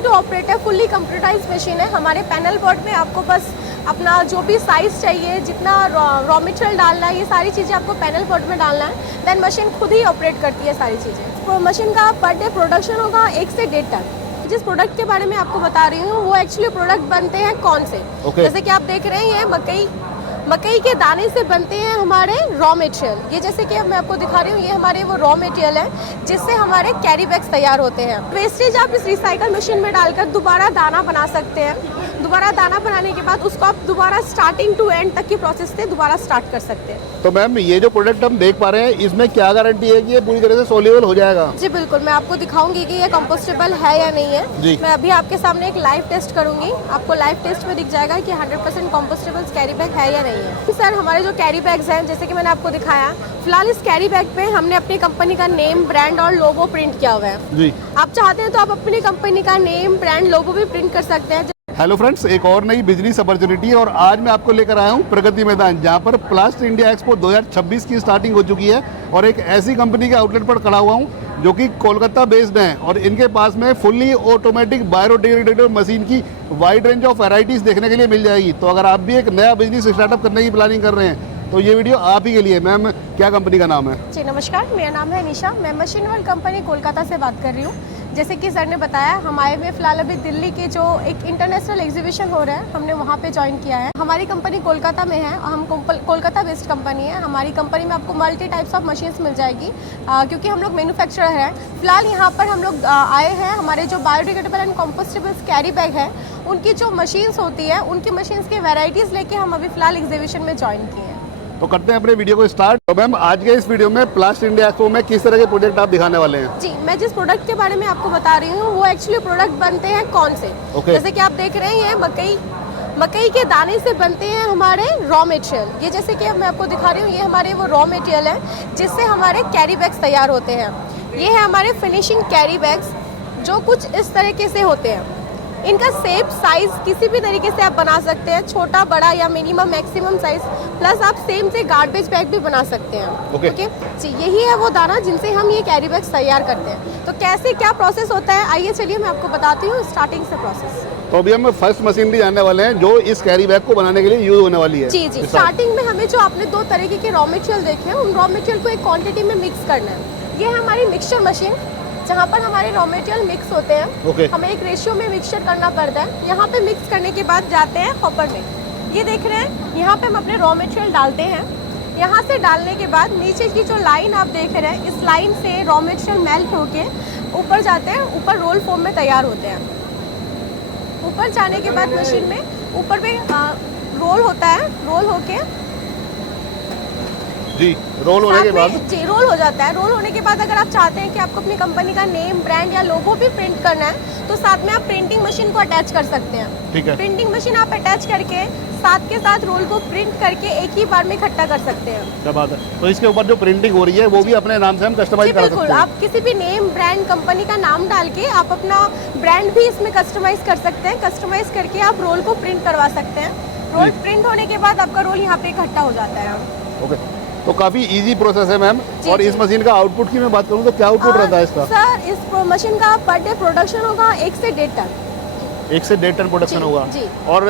To operate है, fully computerised machine है। हमारे पैनल बोर्ड में आपको बस अपना जो भी साइज़ चाहिए, जितना रॉ मटेरियल डालना है, ये सारी चीज़ें आपको पैनल बोर्ड में डालना है। देन मशीन खुद ही ऑपरेट करती है सारी चीज़ें। मशीन का पर डे प्रोडक्शन होगा 1 से 1.5 टन। जिस प्रोडक्ट के बारे में आपको बता रही हूँ वो एक्चुअली प्रोडक्ट बनते हैं कौन से, जैसे कि आप देख रहे हैं ये मकई के दाने से बनते हैं हमारे रॉ मटेरियल। ये जैसे कि मैं आपको दिखा रही हूँ, ये हमारे वो रॉ मटेरियल है जिससे हमारे कैरी बैग्स तैयार होते हैं। वेस्टेज आप इस रिसाइकल मशीन में डालकर दोबारा दाना बना सकते हैं। दोबारा दाना बनाने के बाद उसको आप दोबारा स्टार्टिंग टू एंड तक की प्रोसेस से दोबारा स्टार्ट कर सकते हैं। तो मैम ये जो प्रोडक्ट हम देख पा रहे हैं इसमें क्या गारंटी है कि ये पूरी तरह से सोल्यूबल हो जाएगा? जी बिल्कुल, मैं आपको दिखाऊंगी कि ये कंपोस्टेबल है या नहीं है। मैं अभी आपके सामने एक लाइव टेस्ट करूंगी, आपको लाइव टेस्ट में दिख जाएगा कि 100% कंपोस्टेबल कैरी बैग है या नहीं है। सर हमारे जो कैरी बैग्स हैं, जैसे कि मैंने आपको दिखाया, फिलहाल इस कैरी बैग पे हमने अपनी कंपनी का नेम, ब्रांड और लोगो प्रिंट किया हुआ है। जी आप चाहते हैं तो आप अपनी कंपनी का नेम, ब्रांड, लोगो भी प्रिंट कर सकते हैं। हेलो फ्रेंड्स, एक और नई बिजनेस अपॉर्चुनिटी है और आज मैं आपको लेकर आया हूँ प्रगति मैदान, जहाँ पर प्लास्ट इंडिया एक्सपो 2026 की स्टार्टिंग हो चुकी है और एक ऐसी कंपनी के आउटलेट पर खड़ा हुआ हूँ जो कि कोलकाता बेस्ड है और इनके पास में फुल्ली ऑटोमेटिक बायोडिग्रेडेबल मशीन की वाइड रेंज ऑफ वैरायटीज देखने के लिए मिल जाएगी। तो अगर आप भी एक नया बिजनेस स्टार्टअप करने की प्लानिंग कर रहे हैं तो ये वीडियो आप ही के लिए। मैम क्या कंपनी का नाम है? जी नमस्कार, मेरा नाम है निशा, मैं मशीन वर्ल्ड कंपनी कोलकाता से बात कर रही हूँ। जैसे कि सर ने बताया, हम आए हुए फिलहाल अभी दिल्ली के जो एक इंटरनेशनल एग्जीबिशन हो रहा है, हमने वहाँ पे ज्वाइन किया है। हमारी कंपनी कोलकाता में है, हम कोलकाता बेस्ड कंपनी है। हमारी कंपनी में आपको मल्टी टाइप्स ऑफ मशीन्स मिल जाएगी क्योंकि हम लोग मैन्युफैक्चरर हैं। फिलहाल यहाँ पर हम लोग आए हैं, हमारे जो बायोडिग्रेडेबल एंड कॉम्पोस्टेबल कैरी बैग है उनकी जो मशीन्स होती है, उनकी मशीन्स की वेराइटीज़ लेके हम अभी फिलहाल एग्जीबिशन में ज्वाइन किए हैं। तो करते हैं अपने वीडियो को स्टार्ट। तो मैम आज के इस वीडियो में प्लास्ट इंडिया एक्सपो में किस तरह के प्रोडक्ट आप दिखाने वाले हैं? जी, मैं जिस प्रोडक्ट के बारे में आपको बता रही हूँ वो एक्चुअली प्रोडक्ट बनते हैं कौन से, जैसे कि आप देख रहे हैं मकई के दाने से बनते हैं हमारे रॉ मटेरियल। ये जैसे कि मैं आपको दिखा रही हूँ, ये हमारे वो रॉ मटेरियल है जिससे हमारे कैरी बैग्स तैयार होते हैं। ये है हमारे फिनिशिंग कैरी बैग्स जो कुछ इस तरीके से होते हैं। इनका शेप, साइज किसी भी तरीके से आप बना सकते हैं, छोटा, बड़ा या मिनिमम, मैक्सिमम साइज। प्लस आप सेम से गार्बेज बैग भी बना सकते हैं। ओके जी, यही है वो दाना जिनसे हम ये कैरी बैग्स तैयार करते हैं। तो कैसे क्या प्रोसेस होता है, आइए चलिए मैं आपको बताती हूँ स्टार्टिंग से प्रोसेस। तो अभी हम फर्स्ट मशीन भी जानने वाले हैं जो इस कैरी बैग को बनाने के लिए यूज होने वाली है। जी जी, स्टार्टिंग में हमें जो आपने 2 तरीके के रॉ मटेरियल देखे हैं, उन रॉ मटेरियल को एक क्वांटिटी में मिक्स करना है। ये है हमारी मिक्सचर मशीन जहाँ पर हमारे रॉ मटेरियल मिक्स होते हैं। हमें एक रेशियो में मिक्सचर करना पड़ता है। यहाँ पे मिक्स करने के बाद जाते हैं हॉपर में। ये देख रहे हैं, यहाँ पे हम अपने रॉ मटेरियल डालते हैं। यहाँ से डालने के बाद नीचे की जो लाइन आप देख रहे हैं, इस लाइन से रॉ मटेरियल मेल्ट होके ऊपर जाते हैं, ऊपर रोल फॉर्म में तैयार होते हैं। ऊपर जाने के बाद मशीन में ऊपर में रोल होता है, रोल होके जी रोल होने के बाद जी रोल हो जाता है। रोल होने के बाद अगर आप चाहते हैं कि आपको अपनी कंपनी का नेम, ब्रांड या लोगो भी प्रिंट करना है तो साथ में आप प्रिंटिंग मशीन को अटैच कर सकते हैं। ठीक है, प्रिंटिंग मशीन आप अटैच करके साथ के साथ रोल को प्रिंट करके एक ही बार में इकट्ठा कर सकते हैं। क्या बात है। तो इसके ऊपर जो प्रिंटिंग हो रही है वो भी अपने नाम से हम कस्टमाइज कर सकते हैं। बिल्कुल, आप किसी भी नेम, ब्रांड, कंपनी का नाम डाल के आप अपना ब्रांड भी इसमें कस्टमाइज कर सकते हैं। कस्टमाइज करके आप रोल को प्रिंट करवा सकते हैं। रोल प्रिंट होने के बाद आपका रोल यहाँ पे इकट्ठा हो जाता है। ओके, तो काफी इजी प्रोसेस है मैम। और इस मशीन का आउटपुट की मैं बात करूँ तो क्या आउटपुट रहता है इसका? सर इस मशीन का पर डे प्रोडक्शन होगा 1 से 1.5 टन। 1 से 1.5 टन प्रोडक्शन होगा। और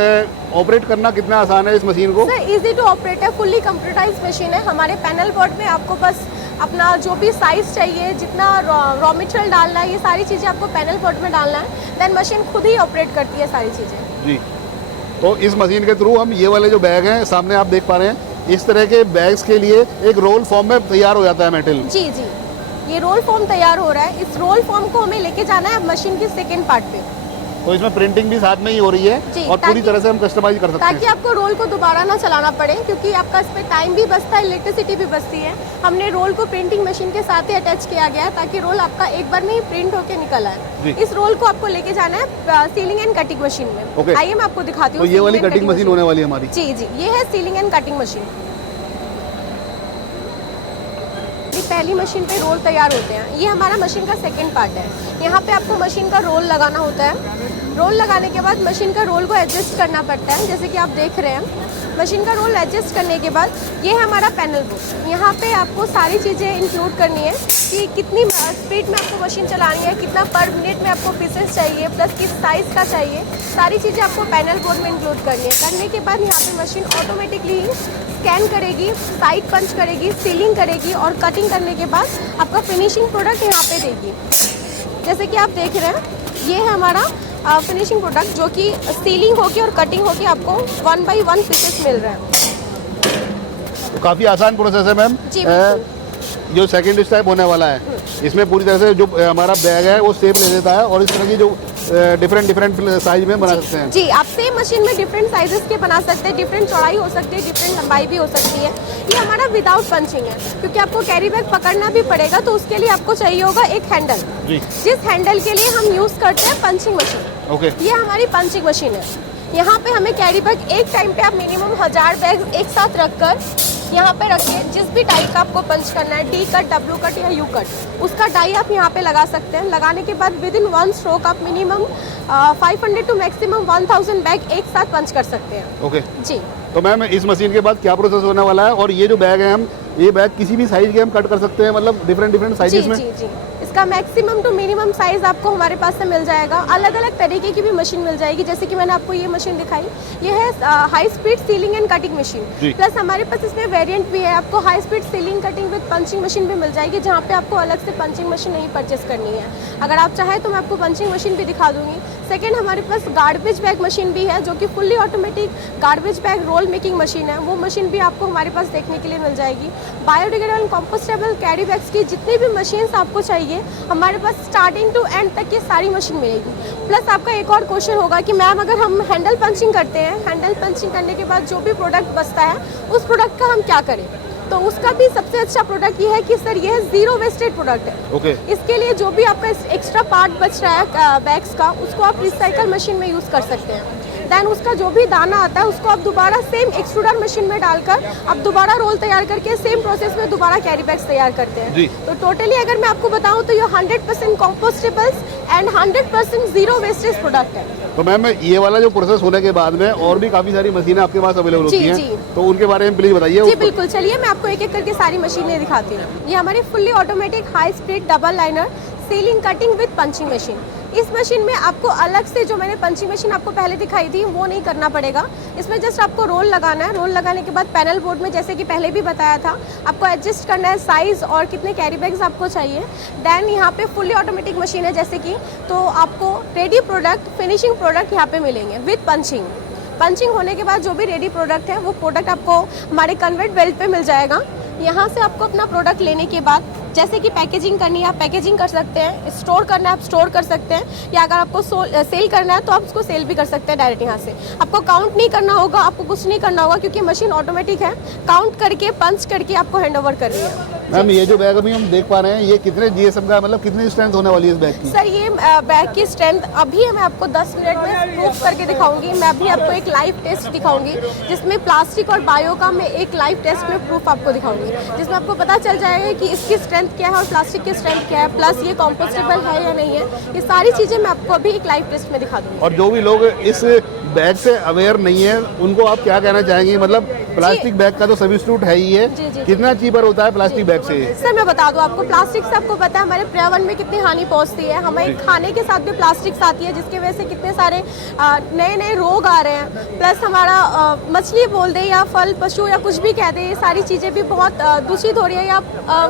ऑपरेट करना कितना आसान है इस मशीन को? सर इजी टू ऑपरेट है, फुल्ली कंप्यूटराइज्ड मशीन है। हमारे पैनल बोर्ड में आपको बस अपना जो भी साइज चाहिए, जितना रॉ मटेरियल डालना है, ये सारी चीज़ें आपको पैनल बोर्ड में डालना है। देन मशीन खुद ही ऑपरेट करती है सारी चीज़ें। जी, तो इस मशीन के थ्रू हम ये वाले जो बैग हैं सामने आप देख पा रहे हैं, इस तरह के बैग्स के लिए एक रोल फॉर्म में तैयार हो जाता है मेटेरियल। जी जी, ये रोल फॉर्म तैयार हो रहा है। इस रोल फॉर्म को हमें लेके जाना है मशीन की सेकंड पार्ट पे। तो इसमें प्रिंटिंग भी साथ में ही हो रही है और पूरी तरह से हम कस्टमाइज कर सकते हैं ताकि आपको रोल को दोबारा ना चलाना पड़े, क्योंकि आपका इस पे टाइम भी बचता है, इलेक्ट्रिसिटी भी बचती है। हमने रोल को प्रिंटिंग मशीन के साथ ही अटैच किया गया है ताकि रोल आपका एक बार में ही प्रिंट होके निकल आए। इस रोल को आपको लेके जाना है सीलिंग एंड कटिंग मशीन में। आइए मैं आपको दिखाती हूँ। तो ये वाली कटिंग मशीन होने वाली है हमारी। जी जी, ये है सीलिंग एंड कटिंग मशीन। पहली मशीन पे रोल तैयार होते हैं, ये हमारा मशीन का सेकंड पार्ट है। यहाँ पे आपको मशीन का रोल लगाना होता है। रोल लगाने के बाद मशीन का रोल को एडजस्ट करना पड़ता है, जैसे कि आप देख रहे हैं। मशीन का रोल एडजस्ट करने के बाद ये है हमारा पैनल बोर्ड। यहाँ पे आपको सारी चीज़ें इंक्लूड करनी है कि कितनी स्पीड में आपको मशीन चलानी है, कितना पर मिनट में आपको पीसेस चाहिए, प्लस किस साइज़ का चाहिए, सारी चीज़ें आपको पैनल बोर्ड में इंक्लूड करनी है। करने के बाद यहाँ पे मशीन ऑटोमेटिकली स्कैन करेगी, साइड पंच करेगी, सीलिंग करेगी और कटिंग करने के बाद आपका फिनिशिंग प्रोडक्ट यहाँ पे देगी। जैसे कि आप देख रहे हैं, ये है हमारा फिनिशिंग प्रोडक्ट जो कि सीलिंग होके और कटिंग होके आपको 1 बाई 1 पीसेस मिल रहे हैं। तो काफ़ी आसान प्रोसेस है मैम। जी बिल्कुल। जो सेकंड स्टेप होने वाला है, इसमें पूरी तरह से जो हमारा बैग है वो शेप ले देता है और इस तरह की जो डिफरेंट साइज में बना सकते हैं। जी, आप सेम मशीन में डिफरेंट साइजेस के बना सकते हैं, डिफरेंट चौड़ाई हो सकती है, डिफरेंट लंबाई भी हो सकती है। ये हमारा विदाउट पंचिंग है, क्योंकि आपको कैरी बैग पकड़ना भी पड़ेगा, तो उसके लिए आपको चाहिए होगा एक हैंडल, जिस हैंडल के लिए हम यूज़ करते हैं पंचिंग मशीन। ओके। ये हमारी पंचिंग मशीन है। यहाँ पे हमें कैरी बैग एक टाइम पे आप मिनिमम 1000 बैग एक साथ रखकर यहाँ पे रखिए। जिस भी डाई का आपको पंच करना है, डी कट, डब्ल्यू कट या यू कट, उसका डाई आप यहाँ पे लगा सकते हैं। लगाने के बाद विद इन 1 स्ट्रोक आप मिनिमम 500 टू मैक्सिमम 1000 बैग एक साथ पंच कर सकते हैं। ओके जी। तो मैम इस मशीन के बाद क्या प्रोसेस होने वाला है, और ये जो बैग है हम ये बैग किसी भी साइज के हम कट कर सकते हैं, मतलब डिफरेंट साइजेस में? जी जी। इसका मैक्सिमम टू मिनिमम साइज आपको हमारे पास से मिल जाएगा। अलग अलग तरीके की भी मशीन मिल जाएगी, जैसे कि मैंने आपको ये मशीन दिखाई, ये है high speed ceiling and cutting machine. Plus हमारे पास इसमें वेरिएंट भी है, आपको high speed ceiling cutting with punching machine भी मिल जाएगी, जहाँ पे आपको अलग से पंचिंग मशीन नहीं परचेस करनी है। अगर आप चाहें तो मैं आपको पंचिंग मशीन भी दिखा दूंगी। सेकेंड, हमारे पास गार्बेज बैग मशीन भी है, जो कि fully automatic garbage bag roll making machine है। वो मशीन भी आपको हमारे पास देखने के लिए मिल जाएगी। बायोडिग्रेडेबल कंपोस्टेबल कैरी बैग्स की जितनी भी मशीन्स आपको चाहिए, हमारे पास स्टार्टिंग टू एंड तक की सारी मशीन मिलेगी। प्लस आपका एक और क्वेश्चन होगा कि मैम अगर हम हैंडल पंचिंग करते हैं, हैंडल पंचिंग करने के बाद जो भी प्रोडक्ट बचता है उस प्रोडक्ट का हम क्या करें? तो उसका भी सबसे अच्छा प्रोडक्ट ये है कि सर ये जीरो वेस्टेज प्रोडक्ट है। ओके। इसके लिए जो भी आपका एक्स्ट्रा पार्ट बच रहा है बैग्स का, उसको आप रिसाइकल मशीन में यूज़ कर सकते हैं। देन उसका जो भी दाना आता है उसको आप दोबारा सेम एक्सट्रूडर मशीन में डालकर आप दोबारा रोल तैयार करके सेम प्रोसेस में दोबारा कैरी बैग्स तैयार करते हैं। जी। तो टोटली अगर मैं आपको बताऊं तो ये 100% कंपोस्टेबल्स एंड 100% जीरो वेस्टेज प्रोडक्ट है। तो मैम ये वाला जो प्रोसेस होने के बाद में और भी काफी सारी मशीनें आपके पास अवेलेबल होती हैं, जी। तो उनके बारे में प्लीज बताइए। जी बिल्कुल, चलिए मैं आपको एक एक करके सारी मशीनें दिखाती हूँ। ये हमारी fully automatic high speed double liner ceiling cutting with punching machine. इस मशीन में आपको अलग से जो मैंने पंचिंग मशीन आपको पहले दिखाई थी वो नहीं करना पड़ेगा। इसमें जस्ट आपको रोल लगाना है। रोल लगाने के बाद पैनल बोर्ड में, जैसे कि पहले भी बताया था, आपको एडजस्ट करना है साइज़ और कितने कैरी बैग्स आपको चाहिए। देन यहाँ पे फुल्ली ऑटोमेटिक मशीन है, जैसे कि तो आपको रेडी प्रोडक्ट, फिनिशिंग प्रोडक्ट यहाँ पे मिलेंगे विद पंचिंग। पंचिंग होने के बाद जो भी रेडी प्रोडक्ट है वो प्रोडक्ट आपको हमारे कन्वेयर बेल्ट पे मिल जाएगा। यहाँ से आपको अपना प्रोडक्ट लेने के बाद जैसे कि पैकेजिंग करनी है आप पैकेजिंग कर सकते हैं, स्टोर करना है आप स्टोर कर सकते हैं, या अगर आपको सेल करना है तो आप उसको सेल भी कर सकते हैं डायरेक्ट यहाँ से। आपको काउंट नहीं करना होगा, आपको कुछ नहीं करना होगा, क्योंकि मशीन ऑटोमेटिक है। काउंट करके पंच करके आपको हैंड ओवर कर रही है। मैम ये जो बैग अभी हम देख पा रहे हैं ये कितने जीएसएम का, मतलब कितनी स्ट्रेंथ होने वाली है इस बैग की? सर ये बैग की स्ट्रेंथ अभी मैं आपको 10 मिनट में प्रूफ करके दिखाऊंगी। मैं अभी आपको एक लाइव टेस्ट दिखाऊंगी, जिसमें प्लास्टिक और बायो का मैं एक लाइव टेस्ट में प्रूफ आपको दिखाऊंगी, जिसमें आपको पता चल जाएगा कि इसकी स्ट्रेंथ क्या है और प्लास्टिक की स्ट्रेंथ क्या है, प्लस ये कंपोस्टेबल है या नहीं है। ये सारी चीज़ें मैं आपको अभी एक लाइव टेस्ट में दिखा दूंगी। और जो भी लोग इस बैग से अवेयर नहीं है उनको आप क्या कहना चाहेंगे? मतलब प्लास्टिक बैग का तो सब्स्टिट्यूट है ही है, जी। कितना चीपर होता है प्लास्टिक बैग से? सर मैं बता दूं आपको, प्लास्टिक से आपको पता है हमारे पर्यावरण में कितनी हानि पहुंचती है। हमारे खाने के साथ भी प्लास्टिक्स आती है, जिसकी वजह से कितने सारे नए नए रोग आ रहे हैं। प्लस हमारा मछली बोल दे या फल पशु या कुछ भी कह दे, ये सारी चीज़ें भी बहुत दूषित हो रही है या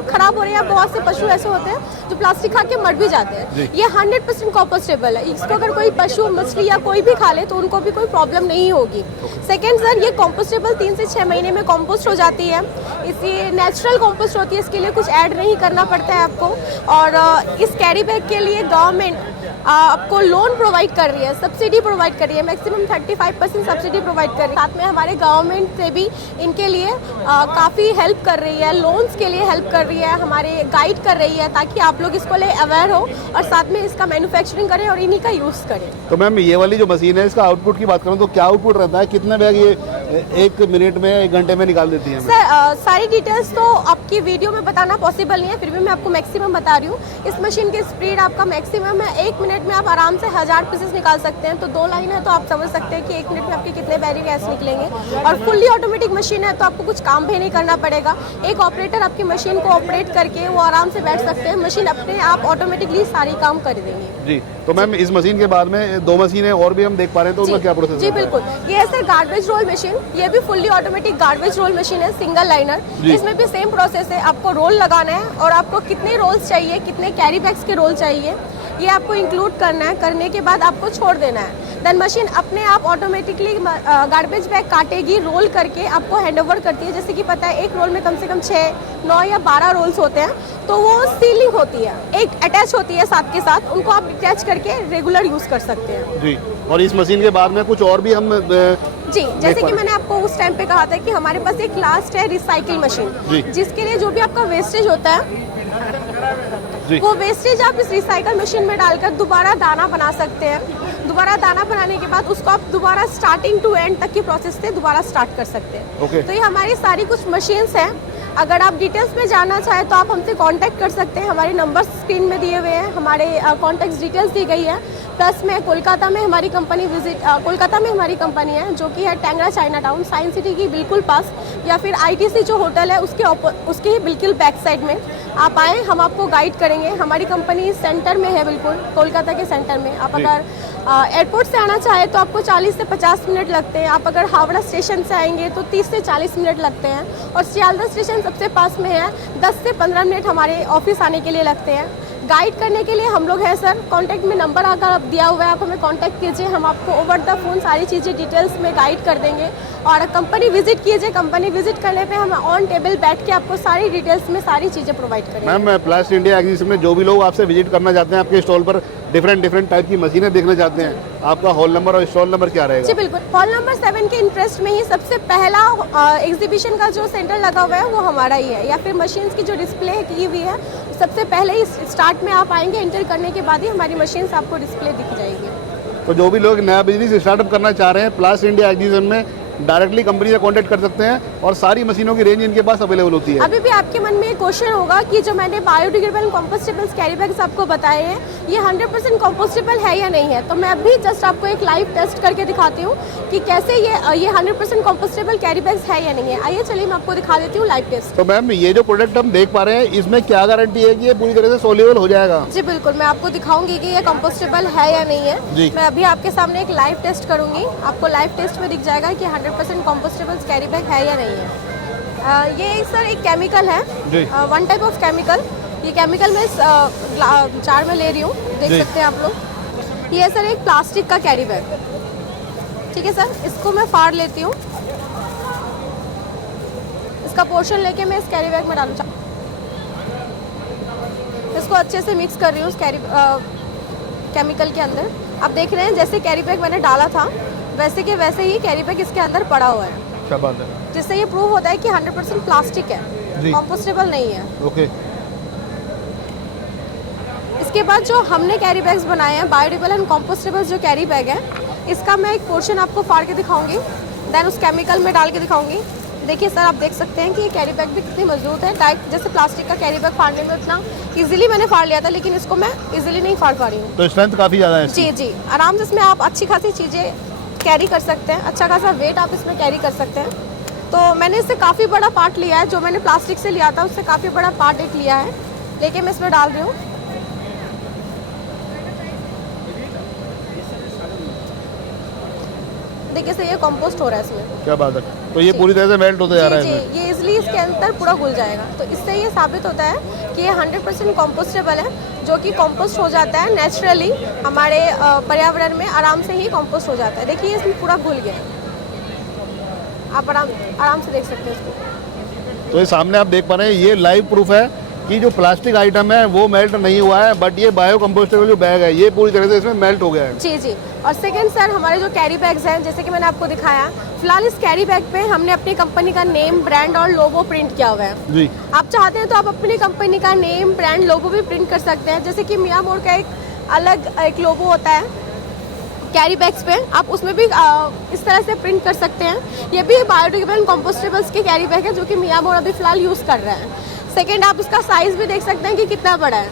खराब हो रही है। बहुत से पशु ऐसे होते हैं जो प्लास्टिक खा के मर भी जाते हैं। ये 100% कंपोस्टेबल है। इसको अगर कोई पशु, मछली या कोई भी खा ले तो उनको भी कोई प्रॉब्लम नहीं होगी। सेकेंड सर, ये कंपोस्टेबल 3 से 6 महीने में कंपोस्ट हो जाती है। इसी नेचुरल कंपोस्ट होती है, इसके लिए कुछ ऐड नहीं करना पड़ता है आपको। और इस कैरी बैग के लिए गवर्नमेंट आपको लोन प्रोवाइड कर रही है, सब्सिडी प्रोवाइड कर रही है, मैक्सिमम 35% सब्सिडी प्रोवाइड कर रही है। साथ में हमारे गवर्नमेंट से भी इनके लिए काफ़ी हेल्प कर रही है, लोन्स के लिए हेल्प कर रही है, हमारे गाइड कर रही है, ताकि आप लोग इसको ले अवेयर हो और साथ में इसका मैन्युफैक्चरिंग करें और इन्हीं का यूज़ करें। तो मैम ये वाली जो मशीन है इसका आउटपुट की बात करूँ तो क्या आउटपुट रहता है? कितने बैग ये 1 मिनट में 1 घंटे में निकाल देती हैं? सर सारी डिटेल्स तो आपकी वीडियो में बताना पॉसिबल नहीं है, फिर भी मैं आपको मैक्सिमम बता रही हूँ। इस मशीन की स्पीड आपका मैक्सिमम है 1 मिनट में आप आराम से 1000 पीसेस निकाल सकते हैं। तो 2 लाइन है तो आप समझ सकते हैं कि 1 मिनट में आपके कितने बैरिंग ऐसे निकलेंगे। और फुल्ली ऑटोमेटिक मशीन है तो आपको कुछ काम भी नहीं करना पड़ेगा। एक ऑपरेटर आपकी मशीन को ऑपरेट करके वो आराम से बैठ सकते हैं, मशीन अपने आप ऑटोमेटिकली सारी काम कर देंगी। जी, तो मैम इस मशीन के बाद में 2 मशीनें और भी हम देख पा रहे हैं, तो उनका क्या प्रोसेस जी बिल्कुल, ये है सर गार्बेज रोल मशीन। ये भी fully automatic garbage roll machine है, सिंगल लाइनर। इसमें भी सेम प्रोसेस है, आपको रोल लगाना है और आपको कितने रोल्स चाहिए, कितने कैरी बैग्स के रोल चाहिए, ये आपको इंक्लूड करना है। करने के बाद आपको छोड़ देना है। देन मशीन अपने आप ऑटोमेटिकली गार्बेज बैग काटेगी, रोल करके आपको हैंड ओवर करती है। जैसे कि पता है एक रोल में कम से कम 6, 9 या 12 रोल्स होते हैं, तो वो सीलिंग होती है, एक अटैच होती है साथ के साथ, उनको आप डिटैच करके रेगुलर यूज़ कर सकते हैं। जी, और इस मशीन के बाद में कुछ और भी हम जी, जैसे कि मैंने आपको उस टाइम पे कहा था कि हमारे पास एक लास्ट है रिसाइकिल मशीन, जिसके लिए जो भी आपका वेस्टेज होता है वो वेस्टेज आप इस रिसाइकल मशीन में डालकर दोबारा दाना बना सकते हैं। दोबारा दाना बनाने के बाद उसको आप दोबारा स्टार्टिंग टू एंड तक की प्रोसेस से दोबारा स्टार्ट कर सकते हैं। तो ये हमारी सारी कुछ मशीन्स हैं। अगर आप डिटेल्स में जानना चाहें तो आप हमसे कांटेक्ट कर सकते हैं। हमारे नंबर स्क्रीन में दिए हुए हैं, हमारे कॉन्टैक्ट डिटेल्स दी गई है। प्लस में कोलकाता में हमारी कंपनी कोलकाता में हमारी कंपनी है जो कि है टेंगरा चाइना टाउन, साइंस सिटी की बिल्कुल पास, या फिर ITC जो होटल है उसके ही बिल्कुल बैक साइड में आप आएँ, हम आपको गाइड करेंगे। हमारी कंपनी सेंटर में है, बिल्कुल कोलकाता के सेंटर में। आप अगर एयरपोर्ट से आना चाहे तो आपको 40 से 50 मिनट लगते हैं। आप अगर हावड़ा स्टेशन से आएंगे तो 30 से 40 मिनट लगते हैं। और सियालदह स्टेशन सबसे पास में है, 10 से 15 मिनट हमारे ऑफिस आने के लिए लगते हैं। गाइड करने के लिए हम लोग हैं सर। कॉन्टैक्ट में नंबर आकर दिया हुआ है, आप हमें कॉन्टैक्ट कीजिए, हम आपको ओवर द फोन सारी चीज़ें डिटेल्स में गाइड कर देंगे। और कंपनी विजिट कीजिए, कंपनी विजिट करने पे हम ऑन टेबल बैठ के आपको सारी डिटेल्स में सारी चीज़ें प्रोवाइड करेंगे। मैम प्लास्ट इंडिया एग्जीबिशन में जो भी लोग आपसे विजिट करना चाहते हैं, आपके स्टॉल पर डिफरेंट टाइप की मशीनें देखना चाहते हैं, आपका हॉल नंबर और स्टॉल नंबर क्या रहेगा? जी बिल्कुल, हॉल नंबर 7 के इंटरेस्ट में ही सबसे पहला एग्जीबिशन का जो सेंटर लगा हुआ है वो हमारा ही है, या फिर मशीन्स की जो डिस्प्ले की हुई है सबसे पहले ही स्टार्ट में आप आएंगे, एंटर करने के बाद ही हमारी मशीन्स आपको डिस्प्ले दिख जाएगी। तो जो भी लोग नया बिजनेस स्टार्टअप करना चाह रहे हैं, प्लास्ट इंडिया एग्जीबिशन में डायरेक्टली कंपनी से कांटेक्ट कर सकते हैं और सारी मशीनों की रेंज इनके पास अवेलेबल होती है। अभी भी आपके मन में एक क्वेश्चन होगा कि जो मैंने बायोडिग्रेडेबल कंपोस्टेबल कैरी बैग्स आपको बताए हैं, ये 100% कंपोस्टेबल है या नहीं है। तो मैं अभी जस्ट आपको एक लाइव टेस्ट करके दिखाती हूँ कि कैसे ये 100% कंपोस्टेबल कैरी बैग्स है या नहीं है। आइए चलिए मैं आपको दिखा देती हूँ लाइव टेस्ट। तो मैम ये जो प्रोडक्ट हम देख पा रहे हैं, इसमें क्या गारंटी है कि ये पूरी तरह से सोल्यूबल हो जाएगा? जी बिल्कुल, मैं आपको दिखाऊंगी कि ये कंपोस्टेबल है या नहीं है। मैं अभी आपके सामने एक लाइव टेस्ट करूंगी, आपको लाइव टेस्ट में दिख जाएगा कि 100% कंपोस्टेबल कैरी बैग है या नहीं है। ये सर एक केमिकल है, वन टाइप ऑफ केमिकल। ये केमिकल मैं इस जार में ले रही हूँ, देख सकते हैं आप लोग। ये सर एक प्लास्टिक का कैरी बैग, ठीक है सर। इसको मैं फाड़ लेती हूँ, इसका पोर्शन लेके मैं इस कैरी बैग में डालूँ। इसको अच्छे से मिक्स कर रही हूँ उस केमिकल के अंदर। आप देख रहे हैं जैसे कैरी बैग मैंने डाला था वैसे के वैसे ही कैरी बैग इसके अंदर पड़ा हुआ है। क्या बात है, जिससे ये प्रूव होता है कि 100% प्लास्टिक है, कंपोस्टेबल नहीं है। ओके। इसके बाद जो हमने कैरी बैग्स बनाए हैं बायोडिग्रेडेबल एंड कंपोस्टेबल जो कैरी बैग है, इसका मैं एक पोर्शन आपको फाड़ के दिखाऊंगी, देन उस केमिकल में डाल के दिखाऊंगी। देखिए सर, आप देख सकते हैं कि ये कैरी बैग भी कितनी मजबूत है। डायरेक्ट जैसे प्लास्टिक का कैरी बैग फाड़ने में उतना इजीली मैंने फाड़ लिया था, लेकिन इसको मैं इजीली नहीं फाड़ पा रही हूँ। तो स्ट्रेंथ काफ़ी ज़्यादा है इसकी। जी, आराम से इसमें आप अच्छी खासी चीज़ें कैरी कर सकते हैं, अच्छा खासा वेट आप इसमें कैरी कर सकते हैं। तो मैंने इससे काफ़ी बड़ा पार्ट लिया है, जो मैंने प्लास्टिक से लिया था उससे काफ़ी बड़ा पार्ट एक लिया है, लेके मैं इसमें डाल रही हूँ। देखिए सर, ये कंपोस्ट हो रहा है इसमें। क्या बात है, तो ये पूरी तरह से मेल्ट होते जा रहा है। जी, ये इजली इसके अंदर पूरा घुल जाएगा। तो इससे ये साबित होता है कि ये 100% कंपोस्टेबल है, जो कि कंपोस्ट हो जाता है नेचुरली, हमारे पर्यावरण में आराम से ही कंपोस्ट हो जाता है। देखिए इसमें पूरा घुल गया, आप आराम से देख सकते हैं इसको। तो ये सामने आप देख पा रहे हैं, ये लाइव प्रूफ है कि जो प्लास्टिक आइटम है वो मेल्ट नहीं हुआ है, बट ये बायो कंपोस्टेबल जो बैग है ये पूरी तरह से इसमें मेल्ट हो गया है। जी। और सेकंड सर, हमारे जो कैरी बैग्स हैं, जैसे कि मैंने आपको दिखाया, फिलहाल इस कैरी बैग पे हमने अपनी कंपनी का नेम, ब्रांड और लोगो प्रिंट किया हुआ है। जी। आप चाहते हैं तो आप अपनी कंपनी का नेम, ब्रांड, लोगो भी प्रिंट कर सकते हैं। जैसे कि मियामोर का एक अलग एक लोगो होता है कैरी बैग्स पे आप उसमें भी इस तरह से प्रिंट कर सकते हैं। ये भी बायोडिग्रेडेबल कंपोस्टेबल्स के कैरी बैग है जो कि मियामोर अभी फिलहाल यूज़ कर रहे हैं। सेकेंड, आप उसका साइज़ भी देख सकते हैं कि कितना बड़ा है।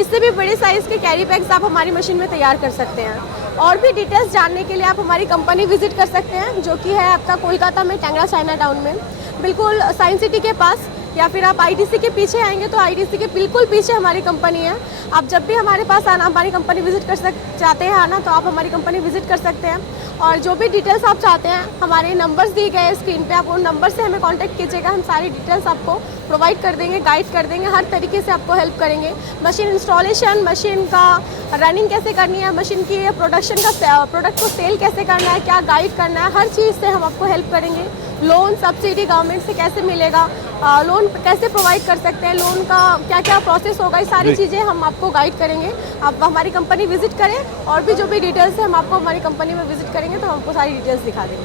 इससे भी बड़े साइज़ के कैरी बैग्स आप हमारी मशीन में तैयार कर सकते हैं। और भी डिटेल्स जानने के लिए आप हमारी कंपनी विजिट कर सकते हैं जो कि है आपका कोलकाता में टैंगरा चाइना टाउन में, बिल्कुल साइंस सिटी के पास। या फिर आप आईटीसी के पीछे आएंगे तो आईटीसी के बिल्कुल पीछे हमारी कंपनी है। आप जब भी हमारे पास आना, हमारी कंपनी विजिट कर चाहते हैं आना, तो आप हमारी कंपनी विजिट कर सकते हैं। और जो भी डिटेल्स आप चाहते हैं, हमारे नंबर्स दिए गए हैं स्क्रीन पे, आप उन नंबर से हमें कांटेक्ट कीजिएगा। हम सारी डिटेल्स आपको प्रोवाइड कर देंगे, गाइड कर देंगे, हर तरीके से आपको हेल्प करेंगे। मशीन इंस्टॉलेशन, मशीन का रनिंग कैसे करनी है, मशीन की प्रोडक्शन का प्रोडक्ट को सेल कैसे करना है, क्या गाइड करना है, हर चीज़ से हम आपको हेल्प करेंगे। लोन सब्सिडी गवर्नमेंट से कैसे मिलेगा, लोन कैसे प्रोवाइड कर सकते हैं, लोन का क्या क्या प्रोसेस होगा, ये सारी चीज़ें हम आपको गाइड करेंगे। आप हमारी कंपनी विजिट करें और भी जो भी डिटेल्स है हम आपको हमारी कंपनी में विजिट करेंगे तो हम आपको सारी डिटेल्स दिखा देंगे।